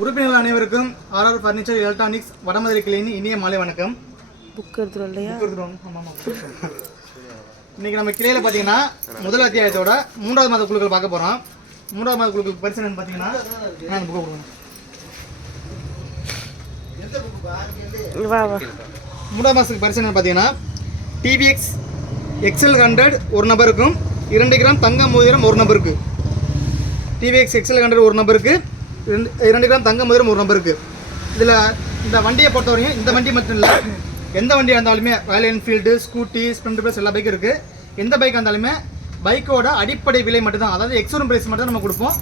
உறுப்பினர்கள் அனைவருக்கும் RR furniture electronics Vadamadurai கிளையின் இனிய மாலை வணக்கம். புக் எடுத்துரும் இல்லையா? இன்னைக்கு நம்ம கிளையில் பார்த்தீங்கன்னா முதல் அத்தியாயத்தோட 3வது மாத குழுக்கள் பார்க்க போகிறோம். 3வது மாத குழுக்களுக்கு பரிசு என்னன்னு பார்த்தீங்கன்னா நான் புக்கை கொடுக்கணும். 3வது மாதத்துக்கு பரிசு என்னன்னு பார்த்தீங்கன்னா டிவிஎக்ஸ் எக்ஸல் 100 ஒரு நபருக்கும் 2 கிராம் தங்க மோதிரம் ஒரு நபருக்கு. டிவிஎக்ஸ் எக்ஸல் 100 ஒரு நபருக்கு 2 கிராம் தங்க மோதிரம் ஒரு நபருக்கு. இதில் இந்த வண்டியை பொறுத்தவரையும் இந்த வண்டி மட்டும் இல்லை, எந்த வண்டியாக இருந்தாலுமே Royal Enfield, scooty, Splendor plus எல்லா பைக்கும் இருக்குது. எந்த பைக்காக இருந்தாலுமே பைக்கோட அடிப்படை விலை மட்டும்தான், அதாவது எக்ஸோரூம் ப்ரைஸ் மட்டும் தான் நம்ம கொடுப்போம்.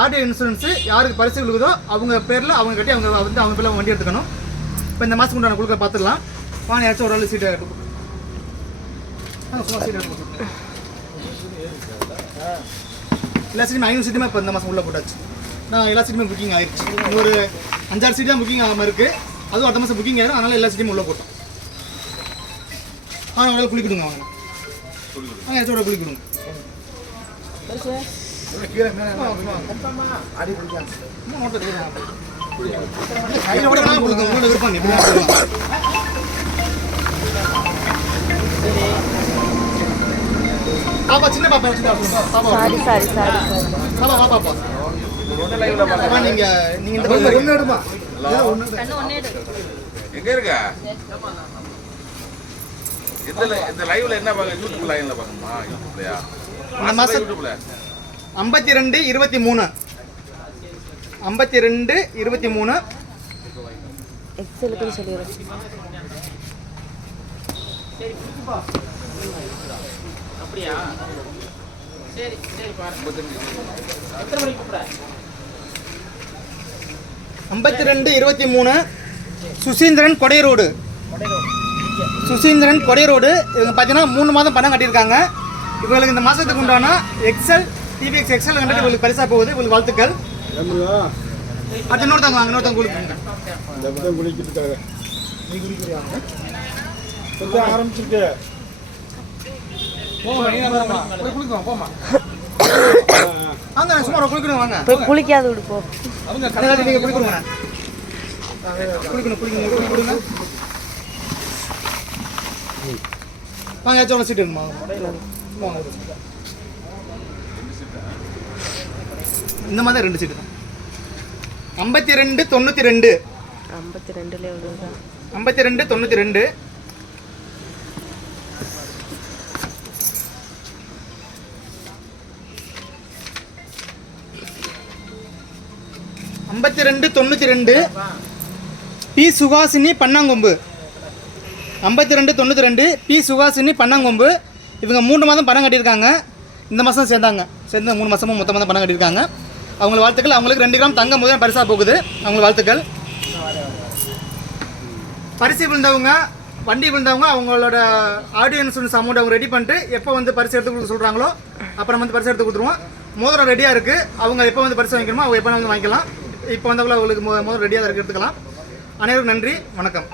ஆர்டிஓ இன்சூரன்ஸு யாருக்கு பரிசு கொடுக்குதோ அவங்க பேரில் அவங்க கட்டி அவங்க பேரில் வண்டி எடுத்துக்கணும். இப்போ இந்த மாதத்துக்கு உண்டான கொடுக்க பார்த்துடலாம். வாங்க, ஏதாச்சும் ஒரு ஆள் சீட்டை எடுத்து எல்லா சீட்டுமே 500 சீட்டுமே இப்போ இந்த மாதம் உள்ளே போட்டாச்சு. நான் எல்லா சீட்டுமே புக்கிங் ஆகிடுச்சு. ஒரு 5-6 சீட்டு தான் புக்கிங் ஆகாமல் இருக்குது. அதுவும் அடுத்த மாதம் புக்கிங் ஆகிடும். அதனால் எல்லா சீட்டையும் உள்ளே போட்டோம். அவங்களால குளிக்கிடுங்க. வாங்க ஏதாச்சும் குளிக்கிடுங்க. விருப்பம் பாப்பா, சின்ன பாப்பா பாப்பா நீங்க இந்த ஒண்ணு எடுமா. எங்க இருக்க? இந்த லைவ்ல என்ன பாக்க? யூடியூப் லைவ்ல பாக்கணுமா? யூடியூப்லயா? இந்த மாசம் யூடியூப்ல 52-23 52-23 எக்ஸலுக்கு சொல்லிடுறேன். சரி குடிப்பா. அப்படியா? சரி சரி பாருங்க. எத்தனை மணிக்கு கூப்பிடுற? 52-23 சுசீந்திரன் கொடை ரோடு. சுசீந்திரன் கொடை ரோடு. இவங்க பார்த்தீங்கன்னா 3 மாதம் பணம் கட்டியிருக்காங்க. இவங்களுக்கு இந்த மாதத்துக்கு உண்டான எக்ஸல் டிவிஎக்ஸ் எக்ஸல் 100 இவங்களுக்கு பரிசாக போகுது. இவங்களுக்கு வாழ்த்துக்கள். அது இன்னொருத்தவங்க வாங்க, இன்னொருத்தவங்க ஆரம்பிச்சுட்டு வாங்க, சும்மா குளிக்கணும். வாங்க போய் குளிக்காது விடுப்போம். அவங்க கடையில் நீங்கள் குளிக்கணுங்க. குளிக்கணும். வாங்க ஏதாச்சும் சீட்டு இருக்குமா? இந்த மாதிரி 2 சீட்டு தான். 52-92 52 எவ்வளோ? 52-92 52-92 பி சுகாசினி பன்னாங்கொம்பு. 52-92 பி சுகாசினி பன்னாங்கொம்பு. இவங்க 3 மாதம் பணம் கட்டியிருக்காங்க. இந்த மாதம் சேர்ந்து 3 மாதமும் மொத்தமாக தான் பணம் கட்டியிருக்காங்க. அவங்களுக்கு வாழ்த்துக்கள். அவங்களுக்கு 2 கிராம் தங்க முதல் பரிசாக போகுது. அவங்களுக்கு வாழ்த்துக்கள். பரிசு விழுந்தவங்க, வண்டி விழுந்தவங்க அவங்களோட ஆடியோ இன்சூரன்ஸ் அமௌண்ட் அவங்க ரெடி பண்ணிட்டு எப்போ வந்து பரிசு எடுத்து கொடுக்க சொல்கிறாங்களோ அப்புறம் வந்து பரிசு எடுத்து கொடுத்துருவோம். மோதிரம் ரெடியாக இருக்குது. அவங்க எப்போ வந்து பரிசு வாங்கிக்கணுமோ அவங்க எப்போ வந்து வாங்கிக்கலாம். இப்போ வந்தவங்கள அவங்களுக்கு மோதிரம் ரெடியாக தான் எடுத்துக்கலாம். அனைவருக்கும் நன்றி, வணக்கம்.